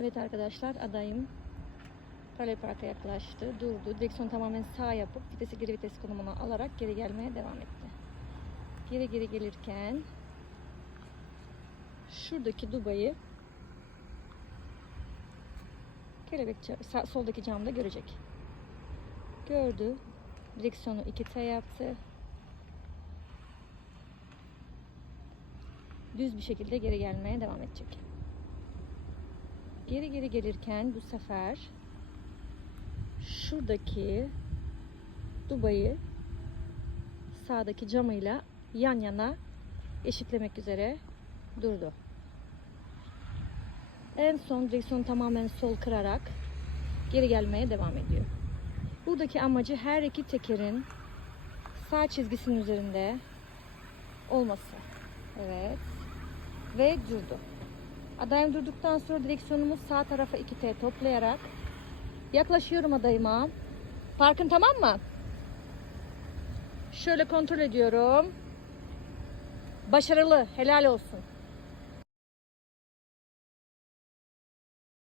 Evet arkadaşlar adayım Kale Park'a yaklaştı, durdu. Direksiyon tamamen sağ yapıp vitesi geri vites konumuna alarak geri gelmeye devam etti. Geri geri gelirken şuradaki dubayı kelebek sağ- soldaki camda görecek. Gördü. Direksiyonu iki T yaptı. Düz bir şekilde geri gelmeye devam edecek. Geri geri gelirken bu sefer şuradaki dubayı sağdaki camıyla yan yana eşitlemek üzere durdu. En son direksiyonu tamamen sol kırarak geri gelmeye devam ediyor. Buradaki amacı her iki tekerin sağ çizgisinin üzerinde olması. Evet. Ve durdu. Adayım durduktan sonra direksiyonumu sağ tarafa 2T toplayarak yaklaşıyorum adayıma. Parkın tamam mı? Şöyle kontrol ediyorum. Başarılı. Helal olsun.